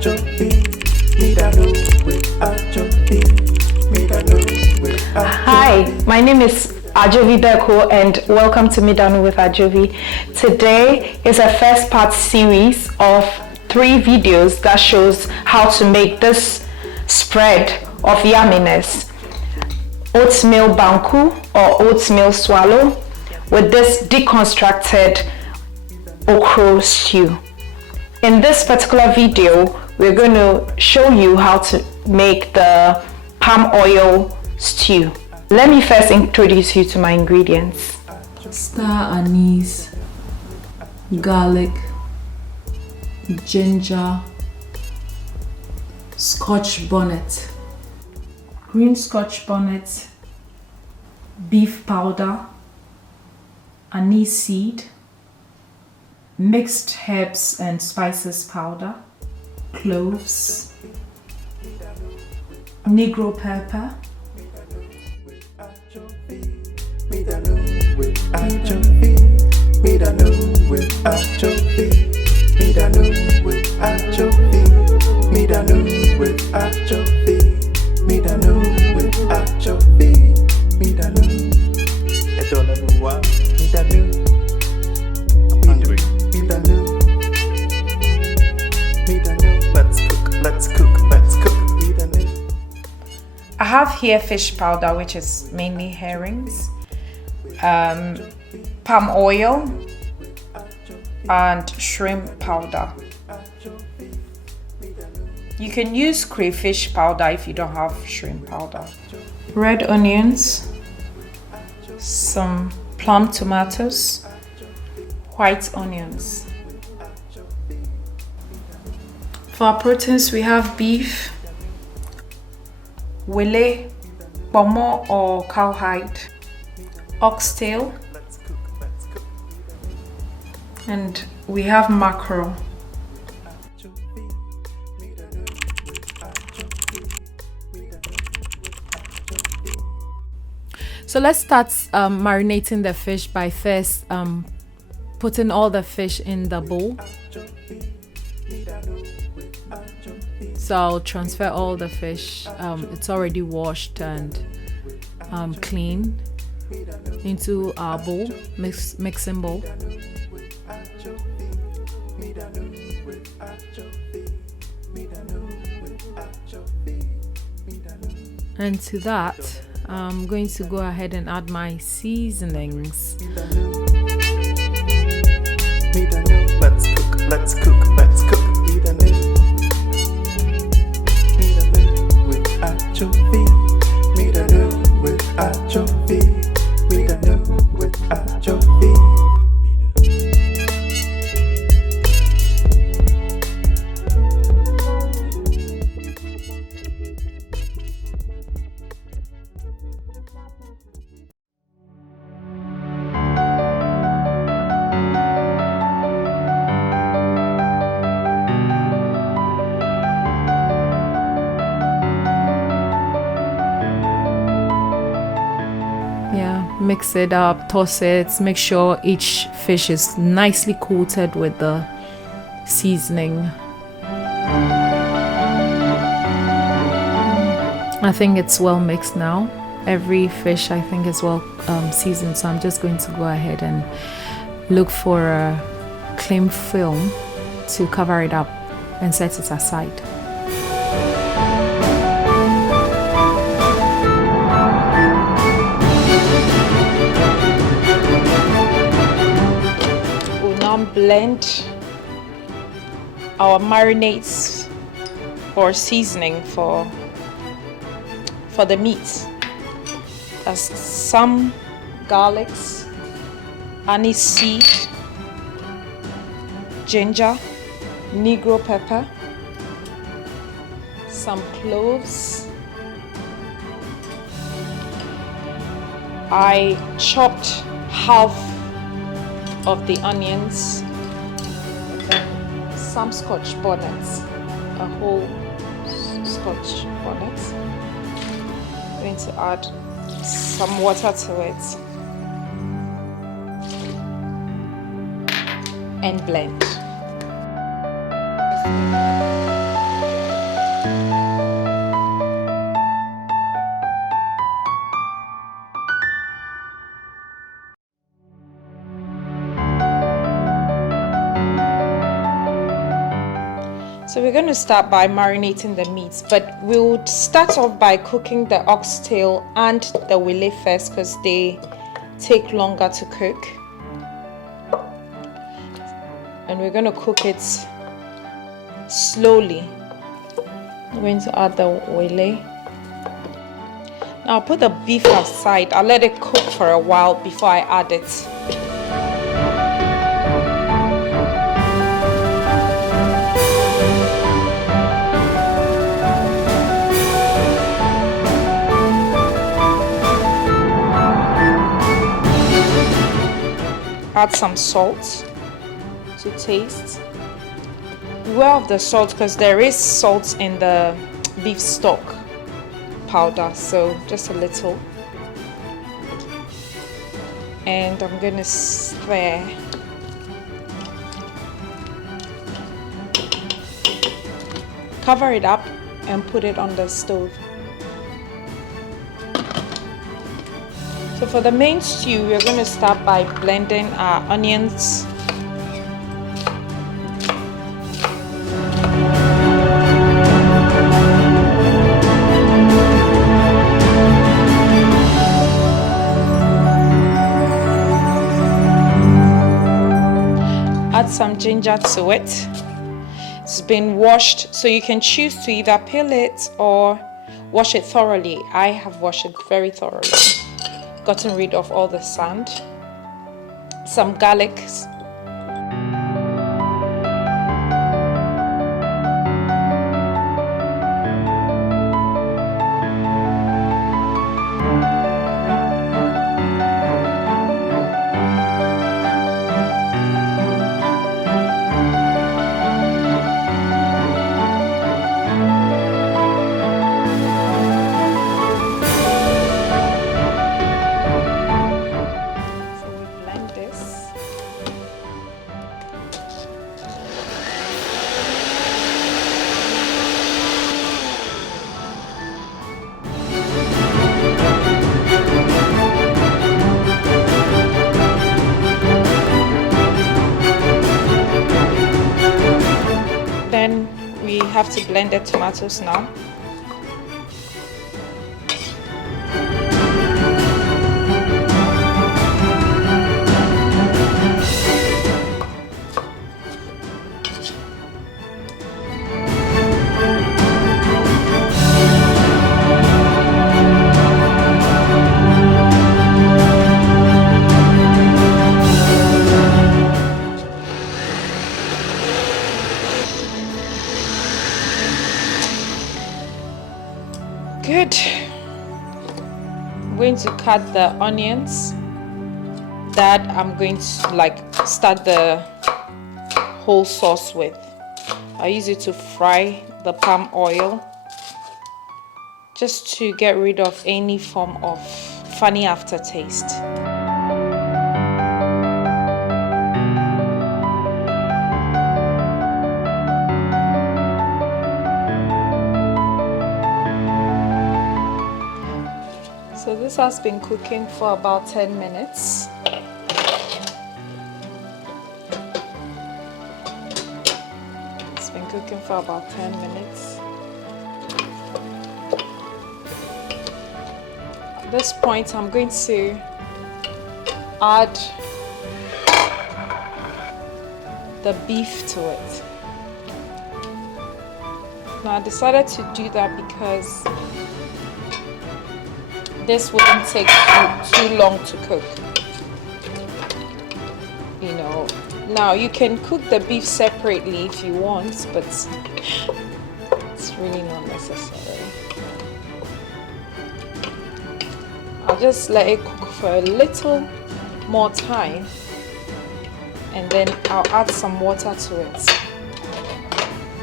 Adzovi, Midanu with Adzovi, Midanu with Adzovi. Hi, my name is Adzovi and welcome to Midanu with Adzovi. Today is a first part series of 3 videos that shows how to make this spread of yumminess. Oatmeal banku or oatmeal swallow with this deconstructed okra stew. In this particular video, we're going to show you how to make the palm oil stew. Let me first introduce you to my ingredients. Star anise, garlic, ginger, scotch bonnet, green scotch bonnet, beef powder, anise seed, mixed herbs and spices powder, cloves, negro pepper, Midanu with Adzovi, Midanu with Adzovi, Midanu with Adzovi, Midanu with Adzovi, Midanu with Adzovi, Midanu. Edolamuwa, Midanu. I'm hungry. Midanu. Midanu. Let's cook. Let's cook. Let's cook. Midanu. I have here fish powder, which is mainly herrings, palm oil, and shrimp powder. You can use crayfish powder if you don't have shrimp powder. Red onions, some plum tomatoes, white onions. For our proteins, we have beef, wele, pomo or cowhide, oxtail, and we have mackerel. So let's start marinating the fish by first putting all the fish in the bowl. So I'll transfer all the fish, it's already washed and clean, into our bowl, mixing bowl. And to that, I'm going to go ahead and add my seasonings. Midanu, let's cook, let's cook, let's cook. Midanu, Midanu with Adzovi, Midanu with Adzovi, Midanu with Adzovi. Mix it up, toss it, make sure each fish is nicely coated with the seasoning. I think it's well mixed now. Every fish I think is well seasoned, so I'm just going to go ahead and look for a cling film to cover it up and set it aside. Blend our marinades or seasoning for the meat. That's some garlics, anise seed, ginger, negro pepper, some cloves. I chopped half of the onions, some scotch bonnets, a whole scotch bonnet. I'm going to add some water to it and blend. So we're going to start by marinating the meat, but we'll start off by cooking the oxtail and the wele first because they take longer to cook. And we're going to cook it slowly. I'm going to add the wele. Now I'll put the beef aside. I'll let it cook for a while before I add it. Add some salt to taste. Beware of the salt because there is salt in the beef stock powder, so just a little. And I'm gonna stir. Cover it up and put it on the stove. So for the main stew, we're going to start by blending our onions. Add some ginger to it. It's been washed, so you can choose to either peel it or wash it thoroughly. I have washed it very thoroughly. Gotten rid of all the sand. Some garlic. Then we have to blend the tomatoes now. Good. I'm going to cut the onions that I'm going to start the whole sauce with. I use it to fry the palm oil just to get rid of any form of funny aftertaste. So this has been cooking for about 10 minutes. It's been cooking for about 10 minutes. At this point, I'm going to add the beef to it. Now I decided to do that because this wouldn't take too long to cook. You know, now you can cook the beef separately if you want, but it's really not necessary. I'll just let it cook for a little more time and then I'll add some water to it.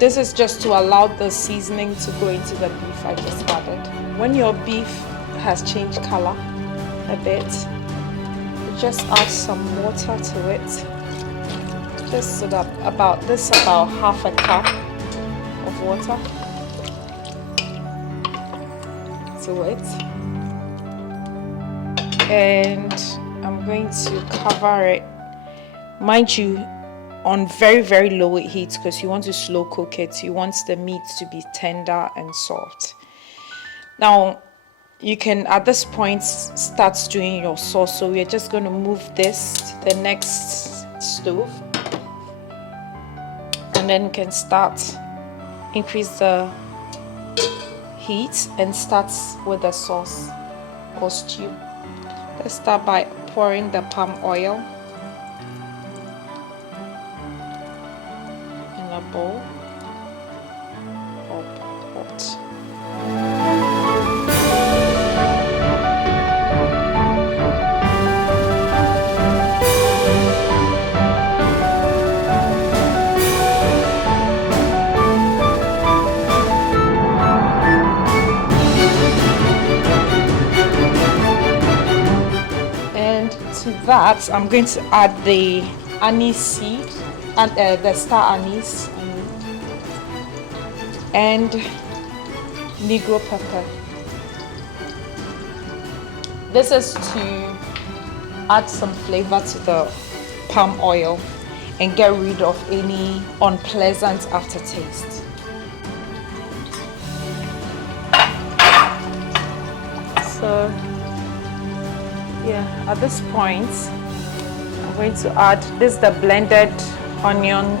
This is just to allow the seasoning to go into the beef I just added. When your beef has changed color a bit, just add some water to it, just so that about half a cup of water to it, and I'm going to cover it. Mind you, on very, very low heat because you want to slow cook it. You want the meat to be tender and soft. Now, you can at this point start doing your sauce. So we're just going to move this to the next stove, and then you can start, increase the heat and start with the sauce or stew. Let's start by pouring the palm oil in a bowl or pot. That I'm going to add the anise seed and the star anise and negro pepper. This is to add some flavor to the palm oil and get rid of any unpleasant aftertaste. So yeah, at this point, I'm going to add this, the blended onion,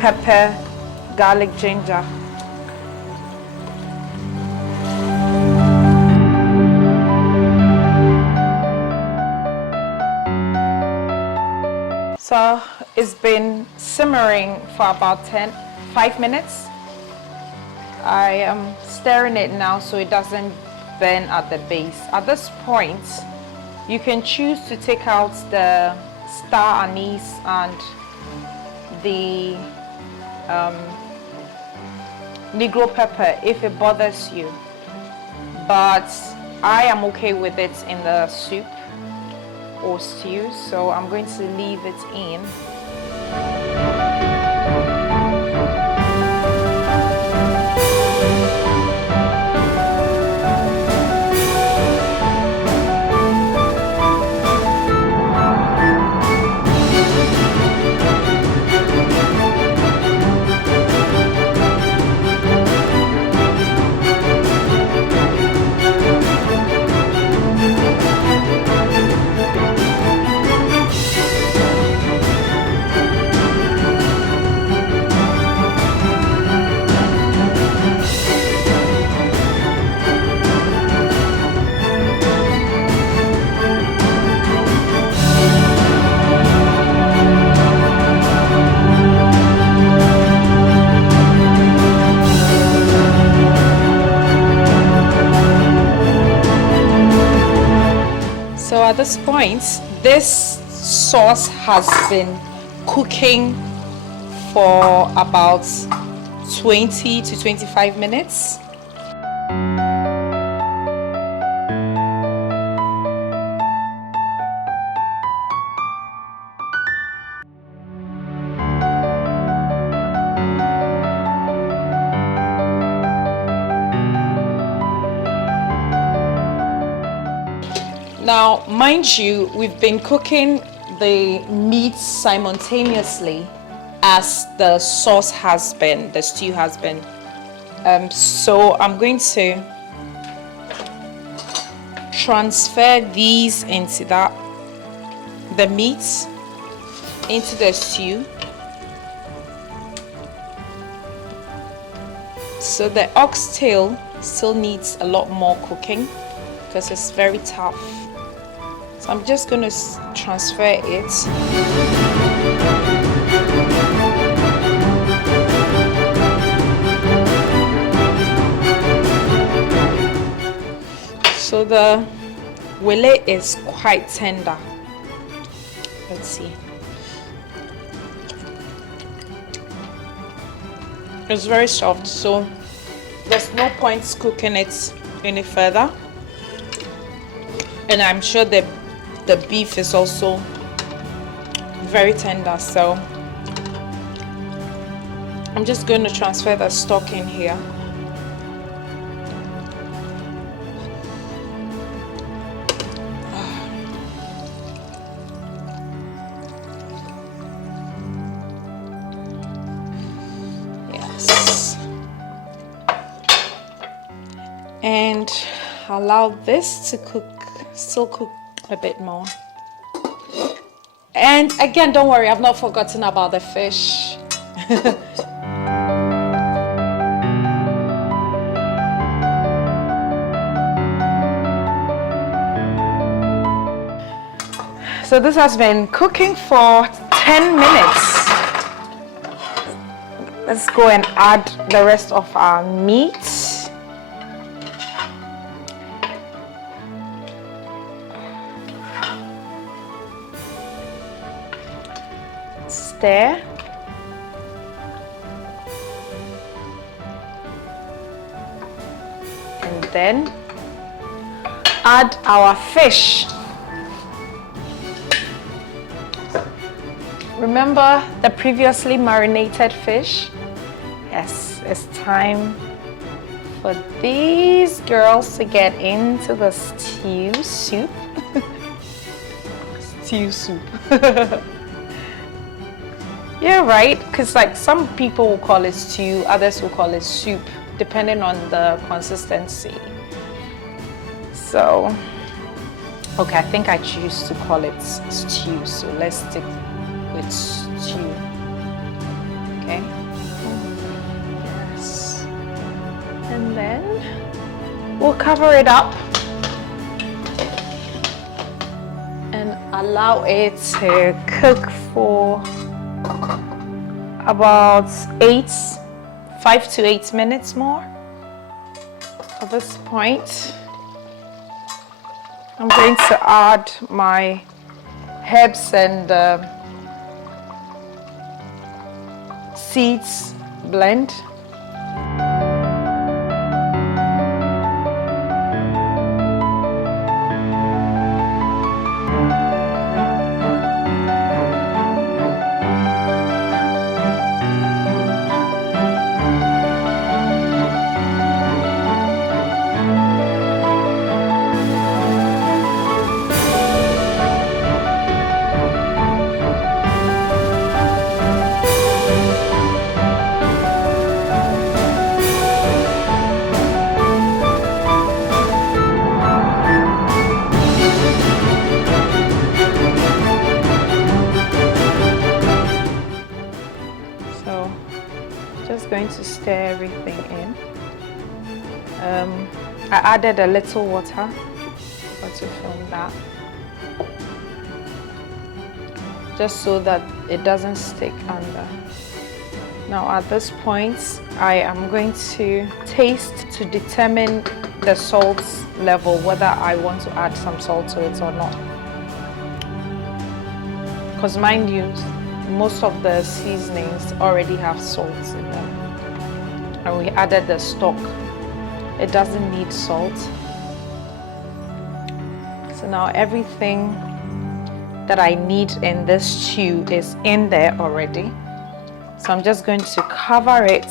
pepper, garlic, ginger. So it's been simmering for about 5 minutes. I am stirring it now so it doesn't burn at the base. At this point, you can choose to take out the star anise and the negro pepper if it bothers you, but I am okay with it in the soup or stew, so I'm going to leave it in. So at this point, this sauce has been cooking for about 20 to 25 minutes. Now, mind you, we've been cooking the meat simultaneously as the sauce has been, the stew has been. So I'm going to transfer these into the meat into the stew. So the oxtail still needs a lot more cooking because it's very tough. So I'm just going to transfer it. So the wele is quite tender. Let's see. It's very soft, so there's no point cooking it any further. And I'm sure the beef is also very tender, so I'm just going to transfer the stock in here. and allow this to still cook a bit more. And again, don't worry, I've not forgotten about the fish. So this has been cooking for 10 minutes. Let's go and add the rest of our meat. Stir. And then add our fish. Remember the previously marinated fish? Yes, it's time for these girls to get into the stew soup. Stew soup. Yeah, right, because like some people will call it stew, others will call it soup, depending on the consistency. So, okay, I think I choose to call it stew, so let's stick with stew. Okay. Yes. And then we'll cover it up and allow it to cook for about 5 to 8 minutes more. At this point, I'm going to add my herbs and seeds blend. Going to stir everything in. I added a little water to film that, just so that it doesn't stick under. Now at this point, I am going to taste to determine the salt level, whether I want to add some salt to it or not. Because mind you, most of the seasonings already have salt in them. And we added the stock. It doesn't need salt. So now everything that I need in this stew is in there already. So I'm just going to cover it,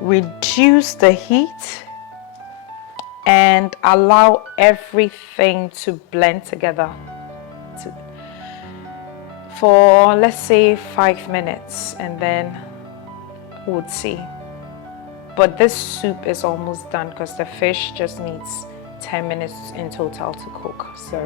reduce the heat, and allow everything to blend together for, let's say, 5 minutes, and then we'll see. But this soup is almost done because the fish just needs 10 minutes in total to cook. So